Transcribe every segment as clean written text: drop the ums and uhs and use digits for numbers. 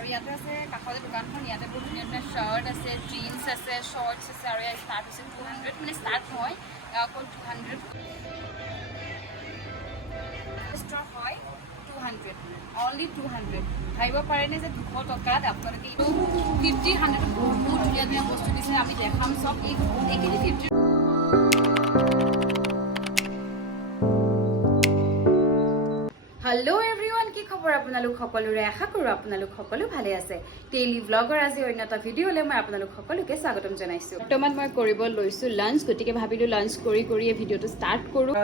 আৰু ইয়াতে আছে কাষতে দোকানখন ইয়াতে বহুত ধুনীয়া ধুনীয়া শাৰ্ট আছে জিন্স আছে শ্বৰ্টছ আছে আৰু ইয়াৰ ষ্টাৰ্ট হৈছে 200 মানে ষ্টাৰ্ট নহয় অকল 200 ষ্টৰ হয় 200 অনলি 200 ভাবিব পাৰেনে যে 200 টকাত আপোনালোকে এইটো 50-100 বহুত ধুনীয়া ধুনীয়া বস্তু দিছে আমি দেখাম চব এইখিনি 50 হেল্ল' এভৰিৱান কি খবৰ আপোনালোক সকলোৰে আশা কৰোঁ আপোনালোক সকলো ভালে আছে ডেইলি ব্লগৰ আজি অন্য এটা ভিডিঅ'লৈ মই আপোনালোক সকলোকে স্বাগতম জনাইছোঁ বৰ্তমান মই কৰিব লৈছোঁ লাঞ্চ গতিকে ভাবিলোঁ লাঞ্চ কৰি এই ভিডিঅ'টো ষ্টাৰ্ট কৰোঁ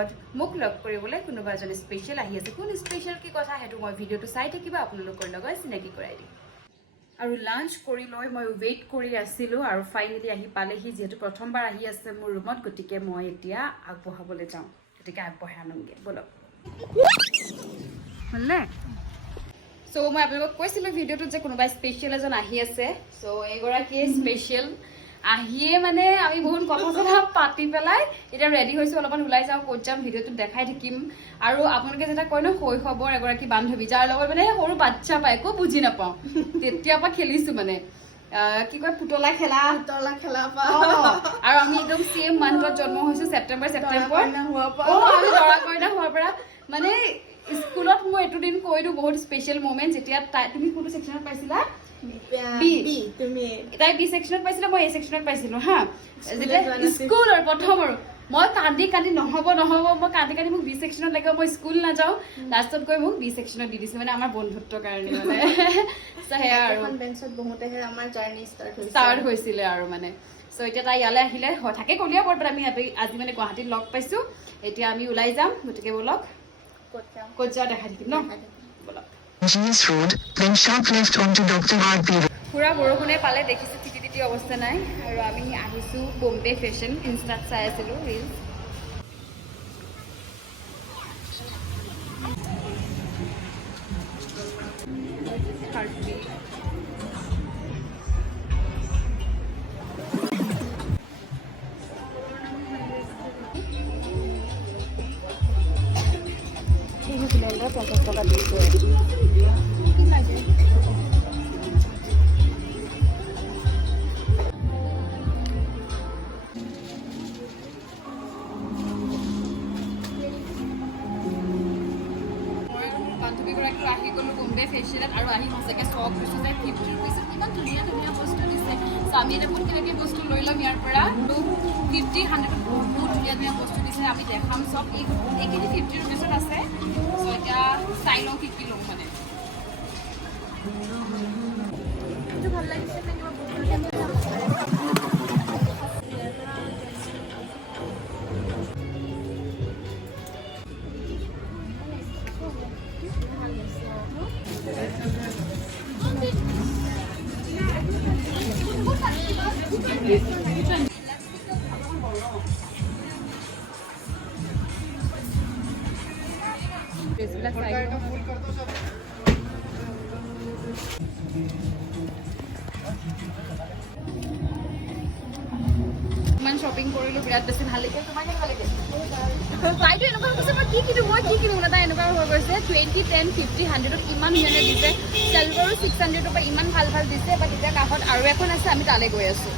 মোক লগ কৰিবলৈ কোনোবা এজন স্পেচিয়েল আহি আছে কোন স্পেচিয়েল কি কথা সেইটো মই ভিডিঅ'টো চাই থাকিবা আপোনালোকৰ লগত চিনাকি কৰাই দিম আৰু লাঞ্চ কৰি লৈ মই ৱেইট কৰি আছিলোঁ আৰু ফাইনেলি আহি পালেহি যিহেতু প্ৰথমবাৰ আহি আছে মোৰ ৰুমত গতিকে মই এতিয়া আগবঢ়াবলৈ যাওঁ গতিকে আগবঢ়াই আনোগৈ ব'লক হলনে সো মই আপোনালোকক কৈছিলোঁ ভিডিঅ'টোত যে কোনোবা স্পেচিয়েল এজন আহি আছে সো এইগৰাকীয়ে স্পেচিয়েল আহিয়ে মানে আমি বহুত কথা পাতি পেলাই এতিয়া ৰেডি হৈছোঁ অলপমান ওলাই যাওঁ ক'ত যাম ভিডিঅ'টোত দেখাই থাকিম আৰু আপোনালোকে যেতিয়া কয় ন শৈশৱৰ এগৰাকী বান্ধৱী যাৰ লগত মানে সৰু বাচ্চা পায় একো বুজি নাপাওঁ তেতিয়াৰ পৰা খেলিছোঁ মানে কি কয় পুতলা খেলা আৰু আমি একদম চেম মান্থত জন্ম হৈছোঁ ছেপ্টেম্বৰ আমি দৰা কইনা হোৱাৰ পৰা মানে স্কুলত মই এইটো দিন কৈ দিওঁ বহুত স্পেচিয়েল মমেণ্ট যেতিয়া তুমি কোনটো ছেকশ্যনত পাইছিলা তাই বি ছেকশ্যনত পাইছিলে মই এ ছেকশ্যনত পাইছিলোঁ হা যেতিয়া স্কুলৰ প্ৰথম আৰু মই কান্দি নহ'ব মই কান্দি মোক বি ছেকশ্যনত লাগিব মই স্কুল নাযাওঁ লাষ্টত গৈ মোক বি ছেকশ্যনত দি দিছোঁ মানে আমাৰ বন্ধুত্বৰ কাৰণে মানে সেয়া আৰু বেঞ্চত বহোঁতেহে আমাৰ জাৰ্ণি ষ্টাৰ্ট হৈছিলে আৰু মানে চ' এতিয়া তাই ইয়ালৈ আহিলে থাকে কলিয়াবৰত আমি আজি মানে গুৱাহাটীত লগ পাইছোঁ এতিয়া আমি ওলাই যাম গতিকে ব'লক ক'ত যাওঁ দেখাই থাকিম ন ব'লক পুৰা বৰষুণে পালে দেখিছোঁ তিতি অৱস্থা নাই আৰু আমি আহিছোঁ বম্বে ফেশ্বন ইনষ্টাত চাই আছিলোঁ ৰিলছ ব্লেণ্ডাৰ 50 টকা দিছোঁ বান্ধৱীগৰাকী আহি গ'লোঁ বম্বে ফেশ্বনত আৰু আহি সঁচাকৈ চখ হৈছোঁ যে 50 ৰুপিছত ইমান ধুনীয়া বস্তু দিছে চ' আমি এতিয়া বহুত কিবা বস্তু লৈ ল'ম ইয়াৰ পৰা 50-100 বহুত ধুনীয়া বস্তু দিছে আমি দেখাম চব এইখিনি 50 ৰুপিছত আছে চ' এতিয়া চাই লওঁ কি ল'ম মানে ভাল লাগিছে ইমান শ্বপিং কৰিলোঁ বিৰাট বেছি ভাল লাগিছে তোমাৰ কেনেকুৱা লাগিছে তাইতো এনেকুৱা হৈছে মই কি কিনো তাই এনেকুৱা হৈ গৈছে 20, 10, 50, 100ত ইমান ধুনীয়া দিছে চেলভাৰো 600ৰ পৰা ইমান ভাল দিছে বাট এতিয়া কাষত আৰু এখন আছে আমি তালৈ গৈ আছোঁ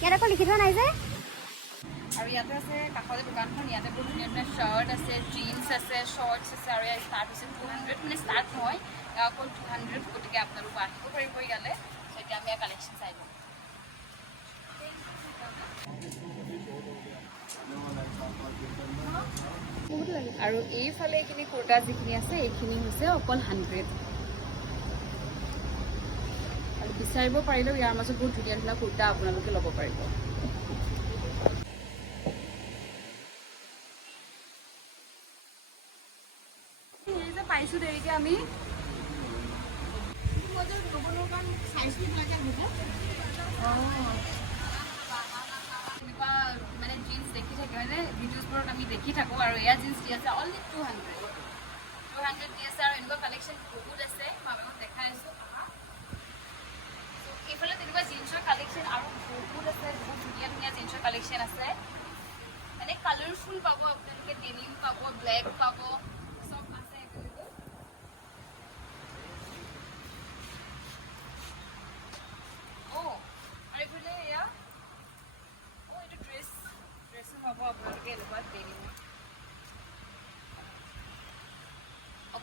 ইয়াত আকৌ লিখি থোৱা নাই যে আৰু ইয়াতে আছে কাষতে দোকানখন ইয়াতে বহুত ধুনীয়া ধুনীয়া শাৰ্ট আছে জিন্স আছে শ্বৰ্টছ আছে আৰু ইয়াৰ ষ্টাৰ্ট হৈছে 200 মানে ষ্টাৰ্ট নহয় অকল 200 গতিকে আপোনালোক আহিব পাৰিব ইয়ালৈ এতিয়া আমি ইয়াৰ কালেকশ্যন চাই দিওঁ আৰু এইফালে এইখিনি কুৰ্তা যিখিনি আছে এইখিনি হৈছে অকল 100 আৰু বিচাৰিব পাৰিলেও ইয়াৰ মাজত বহুত ধুনীয়া ধুনীয়া কুৰ্তা আপোনালোকে ল'ব পাৰিব পাইছোঁ দেৰিকৈ আমি মানে জিন্স দেখি থাকে মানে ভিডিঅ'জবোৰত আমি দেখি থাকোঁ আৰু এয়া জিন্স দি আছে অনলি 200 দি আছে আৰু এনেকুৱা কালেকশ্যন বহুত আছে মই আপোনালোকক দেখাই আছোঁ এইফালে তেনেকুৱা জিন্সৰ কালেকশ্যন আৰু বহুত আছে বহুত ধুনীয়া জিন্সৰ কালেকশ্যন আছে মানে কালাৰফুল পাব আপোনালোকে ডেনিম পাব ব্লেক পাব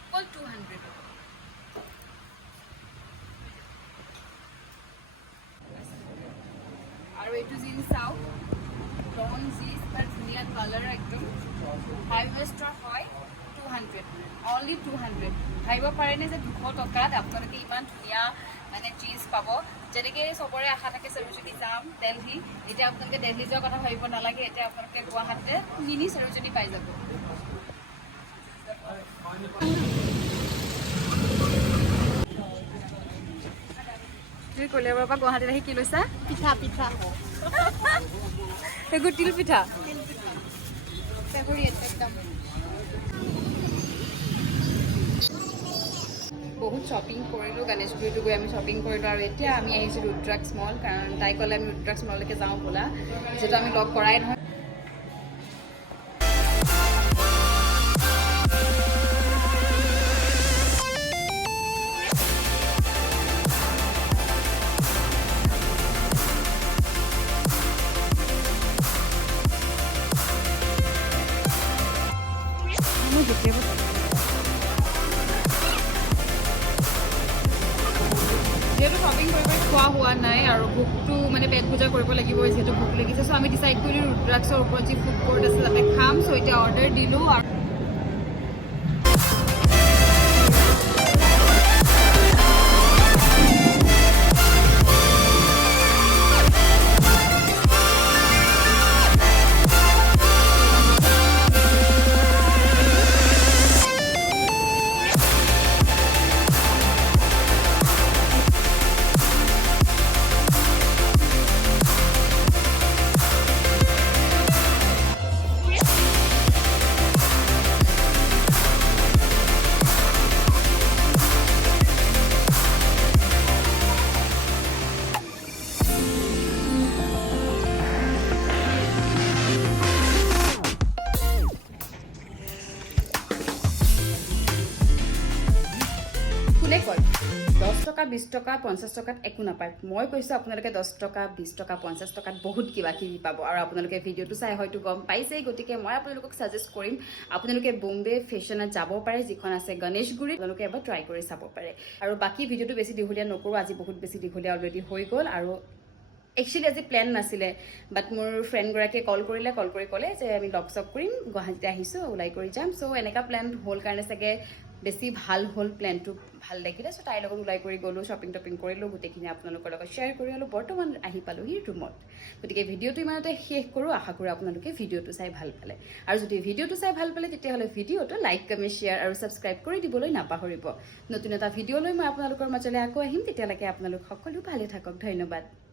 অকল 200 আৰু এইটো জিন্স চাওক লং জিন্স বা ধুনীয়া কালাৰ একদম হাই ৱেষ্টৰ হয় 200 অনলি 200 ভাবিব পাৰেনে যে 200 টকাত আপোনালোকে ইমান ধুনীয়া মানে জিন্স পাব যেনেকৈ চবৰে আশা থাকে সৰোজিনী যাম দিল্লী এতিয়া আপোনালোকে দিল্লী যোৱাৰ কথা ভাবিব নালাগে এতিয়া আপোনালোকে গুৱাহাটীতে মিনি সৰোজিনী পাই যাব তুমি কলিয়াবৰৰ পৰা গুৱাহাটীত আহি কি লৈছা পিঠা পিঠা সেইবোৰ তিল পিঠা ফেভৰিট একদম বহুত শ্বপিং কৰিলোঁ গণেশগুৰিটো গৈ আমি শ্বপিং কৰিলোঁ আৰু এতিয়া আমি আহিছোঁ ৰুদ্ৰাক্স মল কাৰণ তাই ক'লে আমি ৰুদ্ৰাক্স মললৈকে যাওঁ বোলা যিহেতু আমি লগ কৰাই নহয় যিহেতু শ্বপিং কৰিব খোৱা হোৱা নাই আৰু ভোকটো মানে পেট পূজা কৰিব লাগিব যিহেতু ভোক লাগিছে চ' আমি ডিচাইড কৰিলোঁ ৰুদ্ৰাক্সৰ ওপৰত যি ফুড কোৰ্ট আছে তাতে খাম চ' এতিয়া অৰ্ডাৰ দিলোঁ আৰু কোনে কয় 10 টকা 20 টকা 50 টকাত একো নাপায় মই কৈছোঁ আপোনালোকে 10 টকা 20 টকা 50 টকাত বহুত কিবা কিবি পাব আৰু আপোনালোকে ভিডিঅ'টো চাই হয়তো গম পাইছেই গতিকে মই আপোনালোকক ছাজেষ্ট কৰিম আপোনালোকে বম্বে ফেশ্বনত যাব পাৰে যিখন আছে গণেশগুৰিত আপোনালোকে এবাৰ ট্ৰাই কৰি চাব পাৰে আৰু বাকী ভিডিঅ'টো বেছি দীঘলীয়া নকৰোঁ আজি বহুত বেছি দীঘলীয়া অলৰেডি হৈ গ'ল আৰু একচুৱেলি আজি প্লেন নাছিলে বাট মোৰ ফ্ৰেণ্ডগৰাকীয়ে কল কৰি ক'লে যে আমি লগ চগ কৰিম গুৱাহাটীতে আহিছোঁ ওলাই কৰি যাম চ' এনেকুৱা প্লেন হ'ল কাৰণে চাগে বেছি ভাল হ'ল প্লেনটো ভাল লাগিলে চ' তাইৰ লগত ওলাই কৰি গ'লোঁ শ্বপিং টপিং কৰিলোঁ গোটেইখিনি আপোনালোকৰ লগত শ্বেয়াৰ কৰি হ'লোঁ বৰ্তমান আহি পালোঁহি ৰুমত গতিকে ভিডিঅ'টো ইমানতে শেষ কৰোঁ আশা কৰোঁ আপোনালোকে ভিডিঅ'টো চাই ভাল পালে আৰু যদি ভিডিঅ'টো চাই ভাল পালে তেতিয়াহ'লে ভিডিঅ'টো লাইক কমেণ্ট শ্বেয়াৰ আৰু ছাবস্ক্ৰাইব কৰি দিবলৈ নাপাহৰিব নতুন এটা ভিডিঅ' লৈ মই আপোনালোকৰ মাজলৈ আকৌ আহিম তেতিয়ালৈকে আপোনালোক সকলো ভালে থাকক ধন্যবাদ